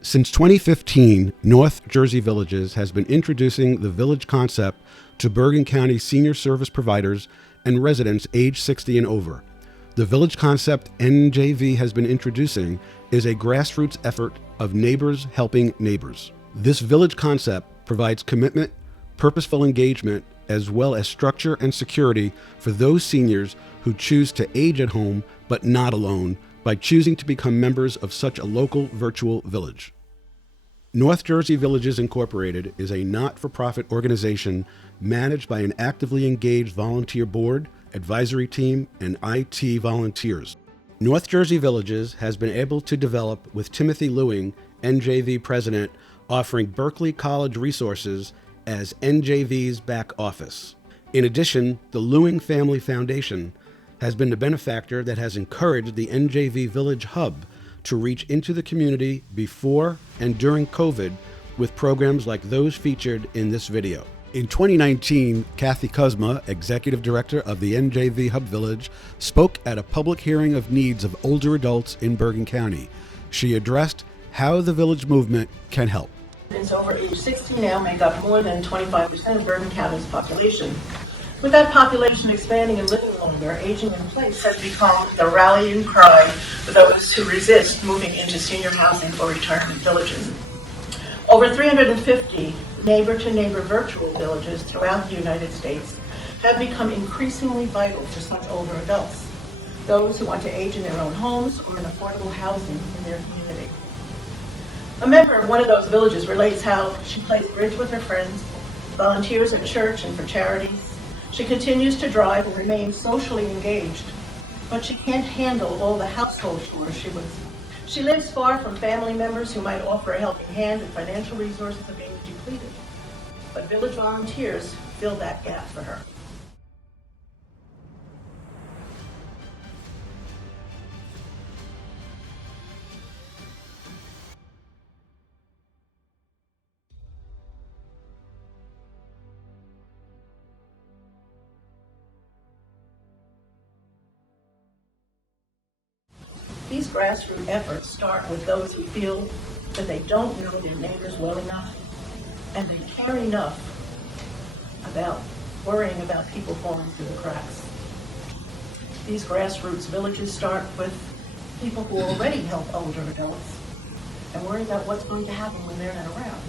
Since 2015, North Jersey Villages has been introducing the village concept to Bergen County senior service providers and residents age 60 and over. The village concept NJV has been introducing is a grassroots effort of neighbors helping neighbors. This village concept provides commitment, purposeful engagement, as well as structure and security for those seniors who choose to age at home but not alone by choosing to become members of such a local virtual village. North Jersey Villages Incorporated is a not-for-profit organization managed by an actively engaged volunteer board, advisory team, and IT volunteers. North Jersey Villages has been able to develop with Timothy Lewing, NJV president, offering Berkeley College resources as NJV's back office. In addition, the Lewing Family Foundation has been the benefactor that has encouraged the NJV Village Hub to reach into the community before and during COVID with programs like those featured in this video. In 2019, Kathy Kuzma, Executive Director of the NJV HUB Village, spoke at a public hearing of needs of older adults in Bergen County. She addressed how the village movement can help. Residents over age 60 now make up more than 25% of Bergen County's population. With that population expanding and living longer, aging in place has become the rallying cry for those who resist moving into senior housing or retirement villages. Over 350 neighbor-to-neighbor virtual villages throughout the United States have become increasingly vital for such older adults, those who want to age in their own homes or in affordable housing in their community. A member of one of those villages relates how she plays bridge with her friends, volunteers at church and for charities. She continues to drive and remain socially engaged, but she can't handle all the household chores she would. She lives far from family members who might offer a helping hand, and financial resources are being depleted. But village volunteers fill that gap for her. These grassroots efforts start with those who feel that they don't know their neighbors well enough, and they care enough about worrying about people falling through the cracks. These grassroots villages start with people who already help older adults and worry about what's going to happen when they're not around.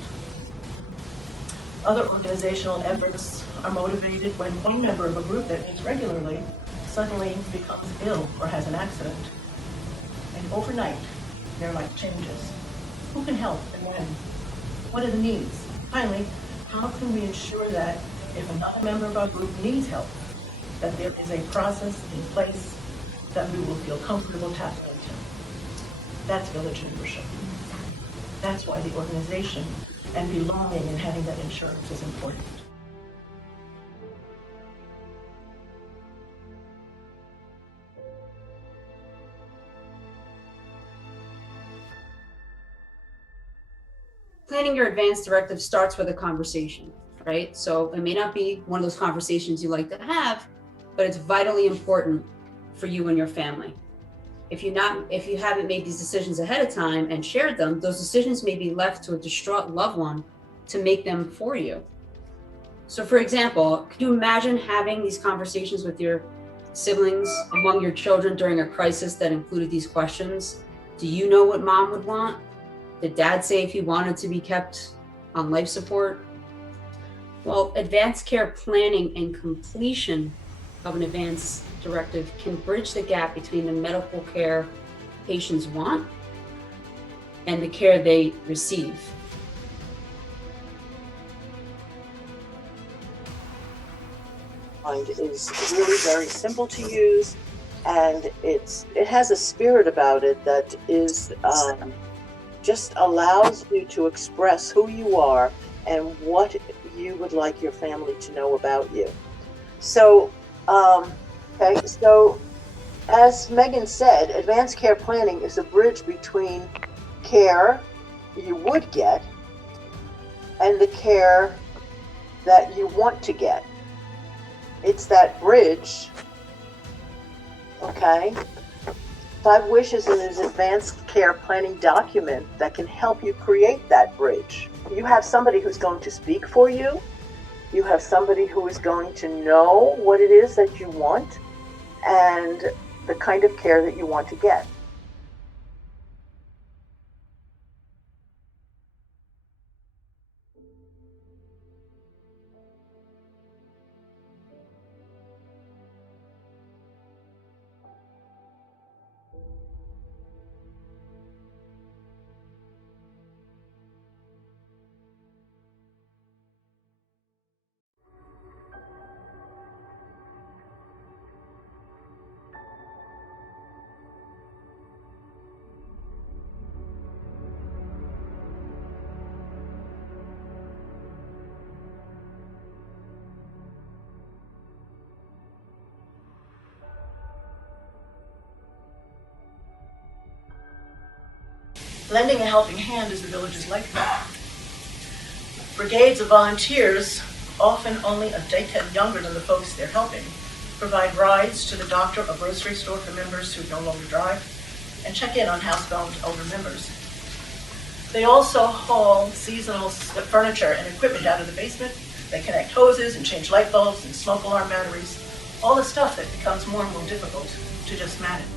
Other organizational efforts are motivated when one member of a group that meets regularly suddenly becomes ill or has an accident. And overnight, their life changes. Who can help and when? What are the needs? Finally, how can we ensure that if another member of our group needs help, that there is a process in place that we will feel comfortable tapping into? That's village membership. That's why the organization and belonging and having that insurance is important. Planning your advance directive starts with a conversation, right? So it may not be one of those conversations you like to have, but it's vitally important for you and your family. If you haven't made these decisions ahead of time and shared them, those decisions may be left to a distraught loved one to make them for you. So for example, could you imagine having these conversations with your siblings among your children during a crisis that included these questions? Do you know what mom would want? Did dad say if he wanted to be kept on life support? Well, advanced care planning and completion of an advance directive can bridge the gap between the medical care patients want and the care they receive. Is really very simple to use, and it has a spirit about it that is just allows you to express who you are and what you would like your family to know about you. So, so as Megan said, advanced care planning is a bridge between care you would get and the care that you want to get. It's that bridge, okay? 5 Wishes is an advanced care planning document that can help you create that bridge. You have somebody who's going to speak for you. You have somebody who is going to know what it is that you want and the kind of care that you want to get. Lending a helping hand is the village's lifeblood. Brigades of volunteers, often only a decade younger than the folks they're helping, provide rides to the doctor or grocery store for members who no longer drive, and check in on housebound older members. They also haul seasonal furniture and equipment out of the basement. They connect hoses and change light bulbs and smoke alarm batteries, all the stuff that becomes more and more difficult to just manage.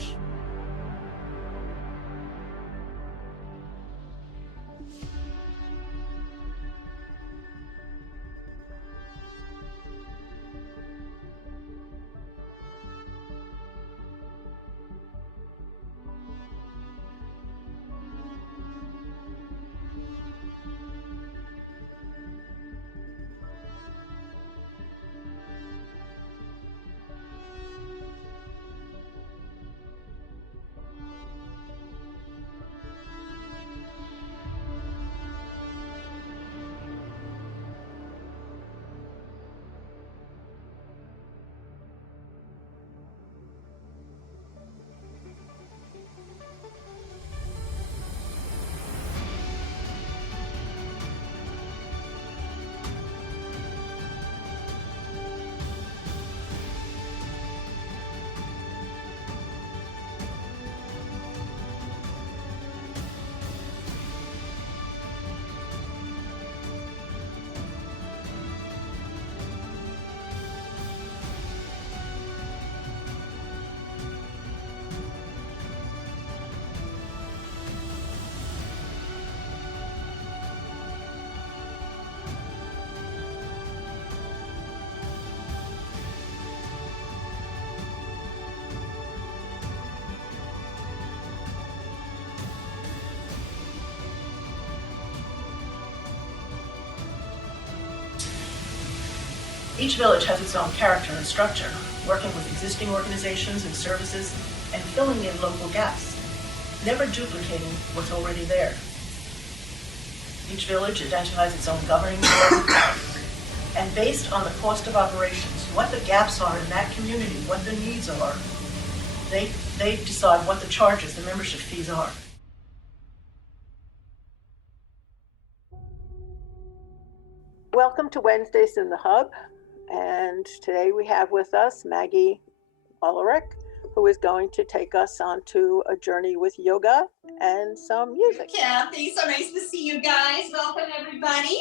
Each village has its own character and structure, working with existing organizations and services and filling in local gaps, never duplicating what's already there. Each village identifies its own governing board, and based on the cost of operations, what the gaps are in that community, what the needs are, they decide what the charges, the membership fees are. Welcome to Wednesdays in the Hub. And today we have with us Maggie Ollerich, who is going to take us onto a journey with yoga and some music. Kathy, so nice to see you guys. Welcome, everybody.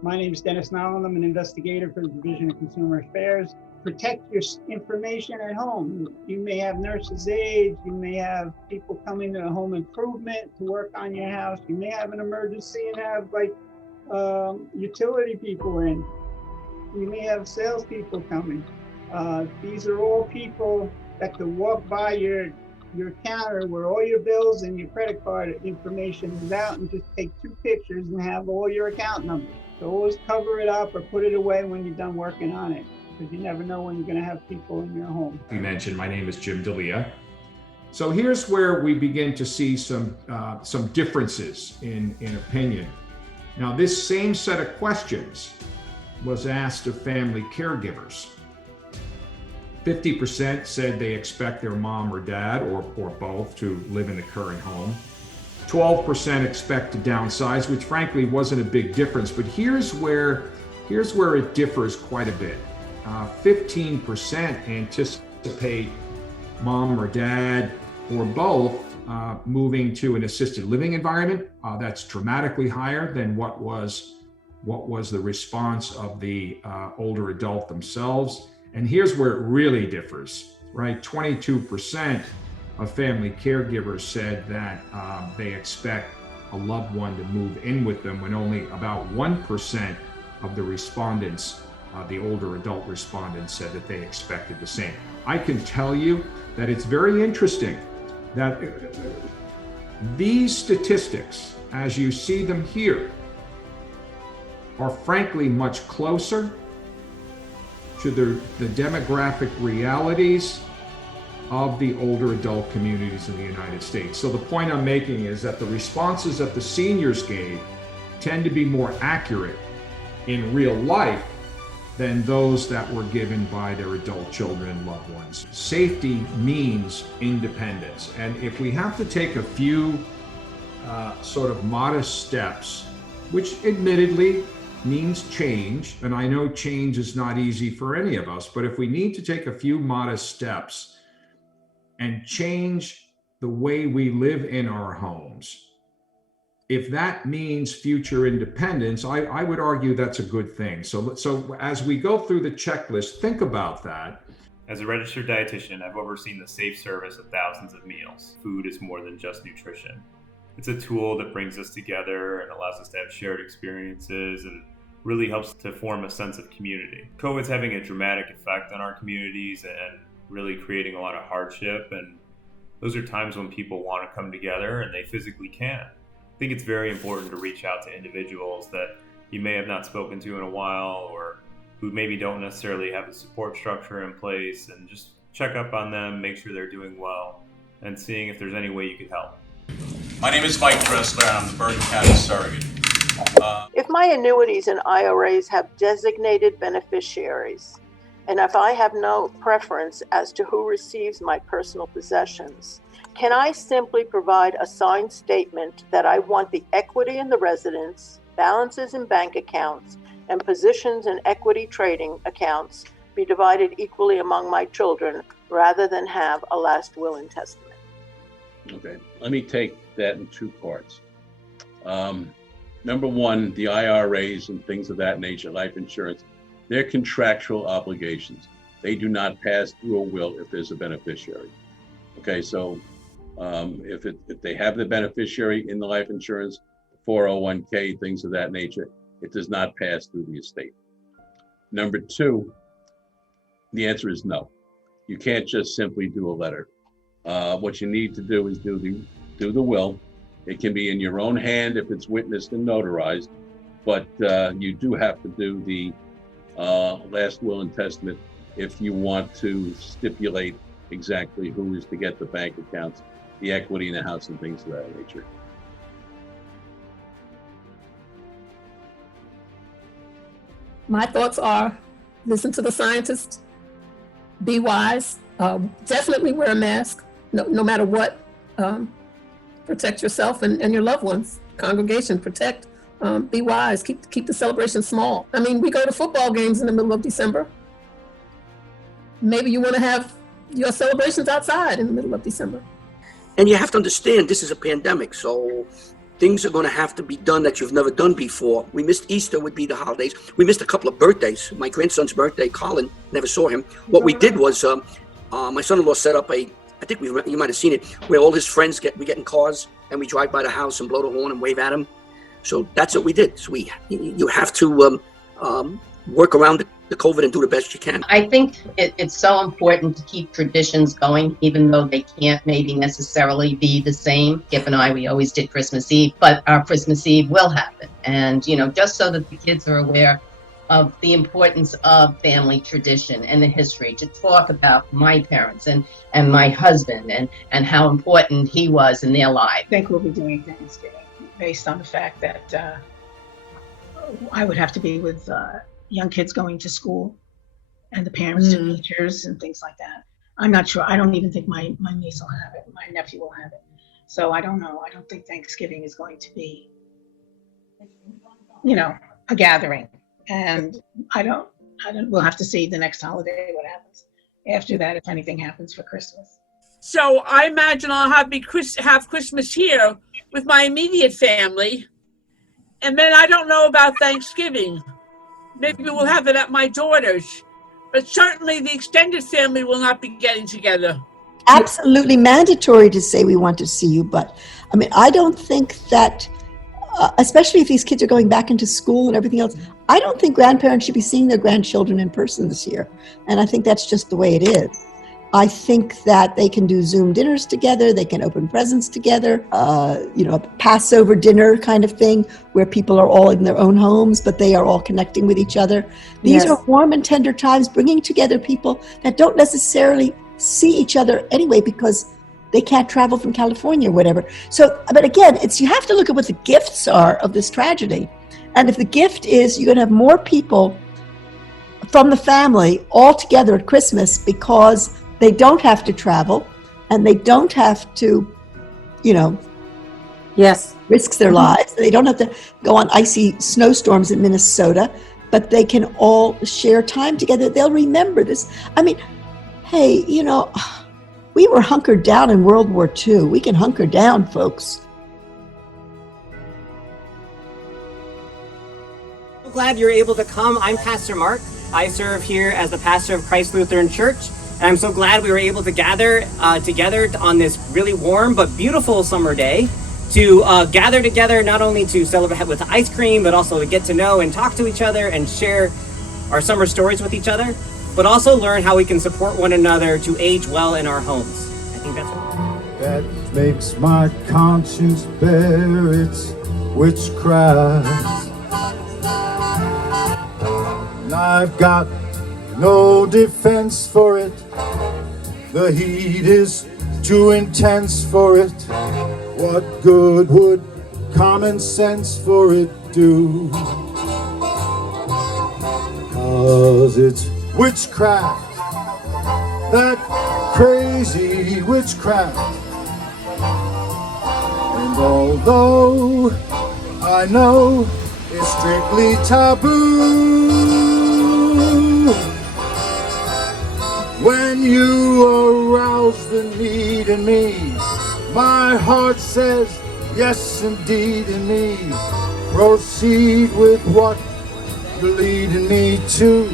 My name is Dennis Nolan. I'm an investigator for the Division of Consumer Affairs. Protect your information at home. You may have nurses' aides. You may have people coming to home improvement to work on your house. You may have an emergency and have utility people in. You may have salespeople coming. These are all people that could walk by your counter where all your bills and your credit card information is out and just take 2 pictures and have all your account numbers. So always cover it up or put it away when you're done working on it, because you never know when you're going to have people in your home. You mentioned, my name is Jim D'Elia. So here's where we begin to see some differences in opinion. Now, this same set of questions was asked of family caregivers. 50% said they expect their mom or dad or both to live in the current home. 12% expect to downsize, which frankly wasn't a big difference, but here's where it differs quite a bit. 15% anticipate mom or dad or both moving to an assisted living environment. That's dramatically higher than what was the response of the older adult themselves. And here's where it really differs, right? 22% of family caregivers said that they expect a loved one to move in with them, when only about 1% of the respondents, the older adult respondents, said that they expected the same. I can tell you that it's very interesting that these statistics, as you see them here, are frankly much closer to the demographic realities of the older adult communities in the United States. So the point I'm making is that the responses that the seniors gave tend to be more accurate in real life than those that were given by their adult children and loved ones. Safety means independence. And if we have to take a few sort of modest steps, which admittedly means change, and I know change is not easy for any of us, but if we need to take a few modest steps and change the way we live in our homes, if that means future independence, I would argue that's a good thing. So as we go through the checklist, think about that. As a registered dietitian, I've overseen the safe service of thousands of meals. Food is more than just nutrition. It's a tool that brings us together and allows us to have shared experiences and really helps to form a sense of community. COVID's having a dramatic effect on our communities and really creating a lot of hardship. And those are times when people want to come together and they physically can't. I think it's very important to reach out to individuals that you may have not spoken to in a while, or who maybe don't necessarily have a support structure in place, and just check up on them, make sure they're doing well, and seeing if there's any way you could help. My name is Mike Dressler, and I'm the Bergen County surrogate. If my annuities and IRAs have designated beneficiaries, and if I have no preference as to who receives my personal possessions, can I simply provide a signed statement that I want the equity in the residence, balances in bank accounts, and positions in equity trading accounts be divided equally among my children, rather than have a last will and testament? Okay, let me take that in two parts. Number one, the IRAs and things of that nature, life insurance, they're contractual obligations. They do not pass through a will if there's a beneficiary. Okay, so if they have the beneficiary in the life insurance, 401k, things of that nature, it does not pass through the estate. Number two, the answer is no. You can't just simply do a letter. What you need to do is do the will. It can be in your own hand if it's witnessed and notarized, but you do have to do the last will and testament if you want to stipulate exactly who is to get the bank accounts, the equity in the house, and things of that nature. My thoughts are, listen to the scientists, be wise, definitely wear a mask, no matter what. Protect yourself and your loved ones. Congregation, protect, be wise, keep the celebration small. I mean, we go to football games in the middle of December. Maybe you want to have your celebrations outside in the middle of December. And you have to understand, this is a pandemic, so things are going to have to be done that you've never done before. We missed Easter, would be the holidays. We missed a couple of birthdays. My grandson's birthday, Colin, never saw him. What we did was, my son-in-law set up I think you might have seen it, where all his friends we get in cars and we drive by the house and blow the horn and wave at him. So that's what we did. So you have to work around the COVID and do the best you can. I think it's so important to keep traditions going, even though they can't maybe necessarily be the same. Skip and I, we always did Christmas Eve, but our Christmas Eve will happen. And, just so that the kids are aware of the importance of family tradition and the history, to talk about my parents and my husband and how important he was in their life. I think we'll be doing Thanksgiving based on the fact that I would have to be with young kids going to school and the parents and teachers and things like that. I'm not sure. I don't even think my niece will have it. My nephew will have it. So I don't know. I don't think Thanksgiving is going to be, a gathering. And I don't We'll have to see the next holiday what happens after that, if anything happens for Christmas. So I imagine I'll have Christmas here with my immediate family. And then I don't know about Thanksgiving. Maybe we'll have it at my daughter's. But certainly the extended family will not be getting together. Absolutely mandatory to say we want to see you. But I mean, I don't think that, especially if these kids are going back into school and everything else, I don't think grandparents should be seeing their grandchildren in person this year. And I think that's just the way it is. I think that they can do Zoom dinners together. They can open presents together, a Passover dinner kind of thing where people are all in their own homes, but they are all connecting with each other. These are warm and tender times, bringing together people that don't necessarily see each other anyway because they can't travel from California or whatever. So, but again, you have to look at what the gifts are of this tragedy. And if the gift is you're going to have more people from the family all together at Christmas because they don't have to travel and they don't have to, risk their lives. They don't have to go on icy snowstorms in Minnesota, but they can all share time together. They'll remember this. I mean, hey, we were hunkered down in World War II. We can hunker down, folks. So glad you're able to come. I'm Pastor Mark. I serve here as the pastor of Christ Lutheran Church. And I'm so glad we were able to gather together on this really warm but beautiful summer day to gather together, not only to celebrate with ice cream, but also to get to know and talk to each other and share our summer stories with each other, but also learn how we can support one another to age well in our homes. I think that's what that makes my conscience bear its witchcraft. And I've got no defense for it. The heat is too intense for it. What good would common sense for it do? 'Cause it's witchcraft, that crazy witchcraft. And although I know it's strictly taboo, when you arouse the need in me, my heart says yes indeed in me. Proceed with what you're leading me to.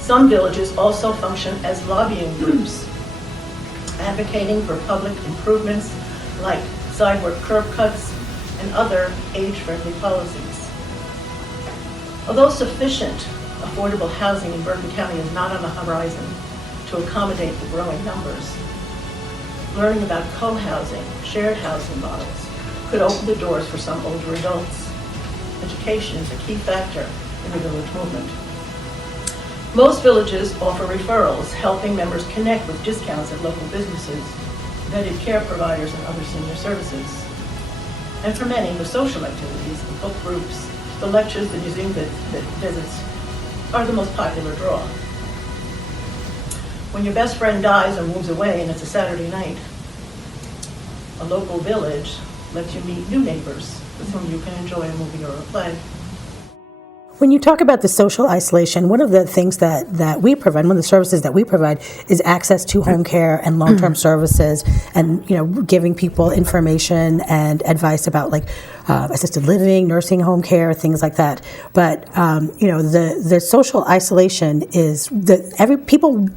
Some villages also function as lobbying groups, advocating for public improvements like sidewalk curb cuts and other age-friendly policies. Although sufficient affordable housing in Bergen County is not on the horizon to accommodate the growing numbers, learning about co-housing, shared housing models could open the doors for some older adults. Education is a key factor in the village movement. Most villages offer referrals, helping members connect with discounts at local businesses, vetted care providers, and other senior services. And for many, the social activities, the book groups, the lectures, the museum visits are the most popular draw. When your best friend dies or moves away and it's a Saturday night, a local village lets you meet new neighbors with whom you can enjoy a movie or a play. When you talk about the social isolation, one of the things that we provide, one of the services that we provide is access to home care and long-term services, and giving people information and advice about assisted living, nursing home care, things like that. But the social isolation is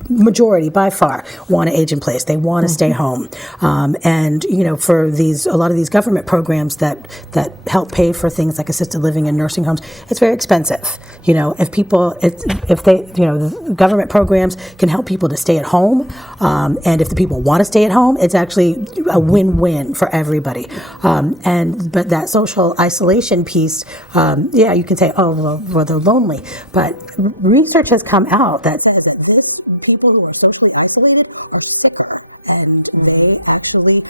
majority by far want to age in place. They want to stay home, and for a lot of these government programs that help pay for things like assisted living and nursing homes, it's very expensive. If the government programs can help people to stay at home, and if the people want to stay at home, it's actually a win-win for everybody. But that social isolation piece, you can say, oh, well, they're lonely. But research has come out that says that people who are socially isolated are sicker and they actually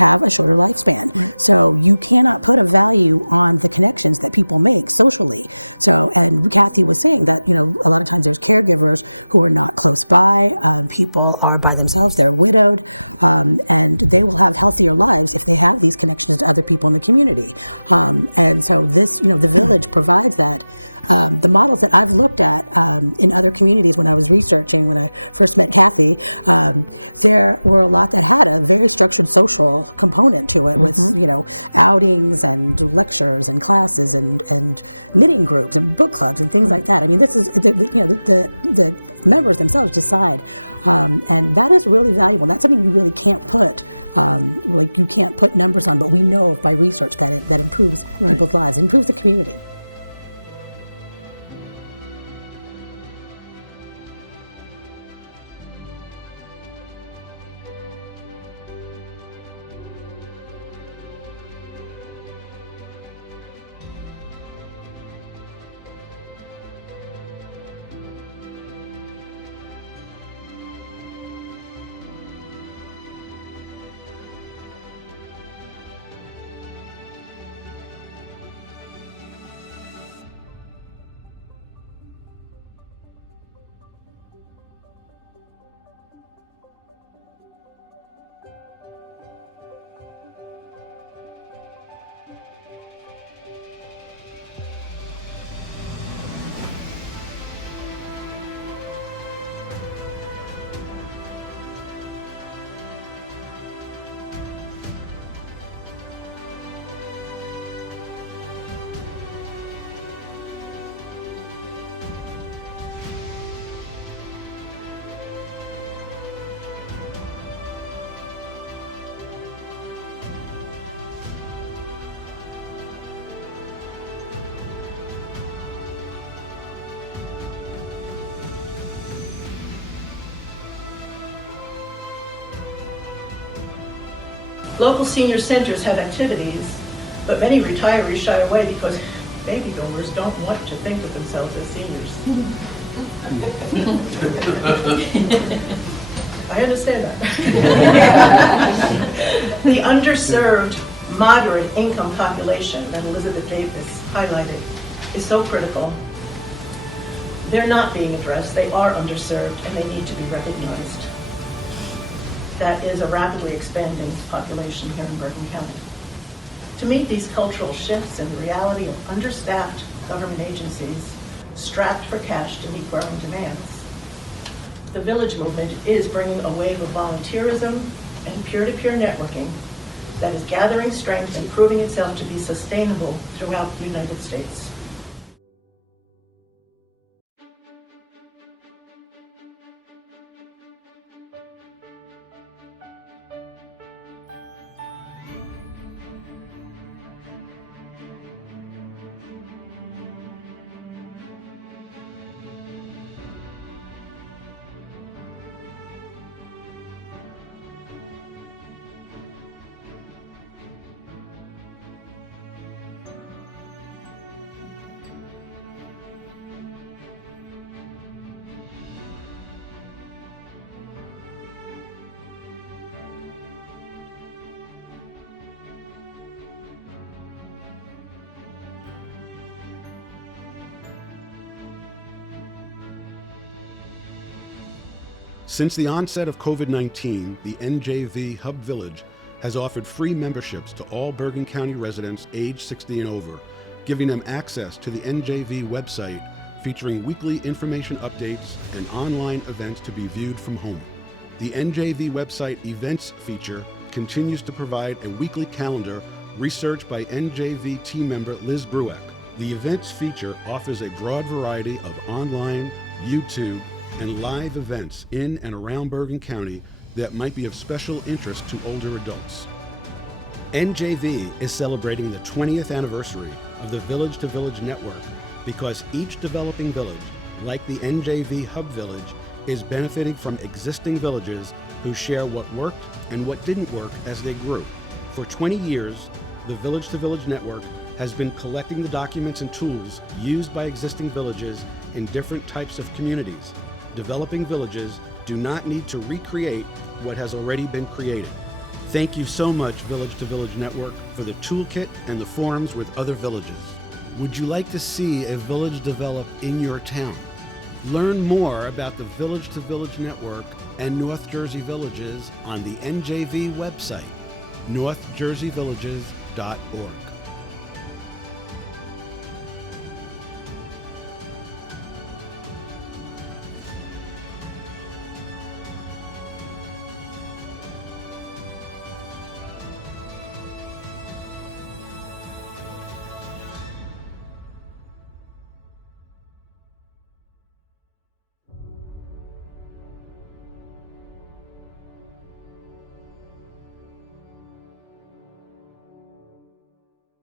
have a shorter lifespan. So you cannot put a value on the connections that people make socially. So we're talking with things that a lot of times there's caregivers who are not close by. People are by themselves, they're widowed. And they will have healthier lives if we have these connections to other people in the community. And so this, the village provides that. The models that I've looked at in other communities when I was researching, when I first met Kathy, there were a lot that had a very social component to it, with outings and lectures and classes and knitting groups and book clubs and things like that. I mean, this is the members themselves decide. And that is really valuable. That's something you really can't put. You can't put numbers on, but we know by research that improves people's lives, improves the community. Local senior centers have activities, but many retirees shy away because baby boomers don't want to think of themselves as seniors. I understand that. The underserved, moderate income population that Elizabeth Davis highlighted is so critical. They're not being addressed, they are underserved, and they need to be recognized. That is a rapidly expanding population here in Bergen County. To meet these cultural shifts and the reality of understaffed government agencies strapped for cash to meet growing demands, the Village movement is bringing a wave of volunteerism and peer-to-peer networking that is gathering strength and proving itself to be sustainable throughout the United States. Since the onset of COVID-19, the NJV HUB Village has offered free memberships to all Bergen County residents age 60 and over, giving them access to the NJV website featuring weekly information updates and online events to be viewed from home. The NJV website events feature continues to provide a weekly calendar researched by NJV team member Liz Brueck. The events feature offers a broad variety of online, YouTube, and live events in and around Bergen County that might be of special interest to older adults. NJV is celebrating the 20th anniversary of the Village to Village network because each developing village, like the NJV HUB Village, is benefiting from existing villages who share what worked and what didn't work as they grew. For 20 years, the Village to Village network has been collecting the documents and tools used by existing villages in different types of communities. Developing villages do not need to recreate what has already been created. Thank you so much, Village to Village Network, for the toolkit and the forums with other villages. Would you like to see a village develop in your town? Learn more about the Village to Village Network and North Jersey Villages on the NJV website, northjerseyvillages.org.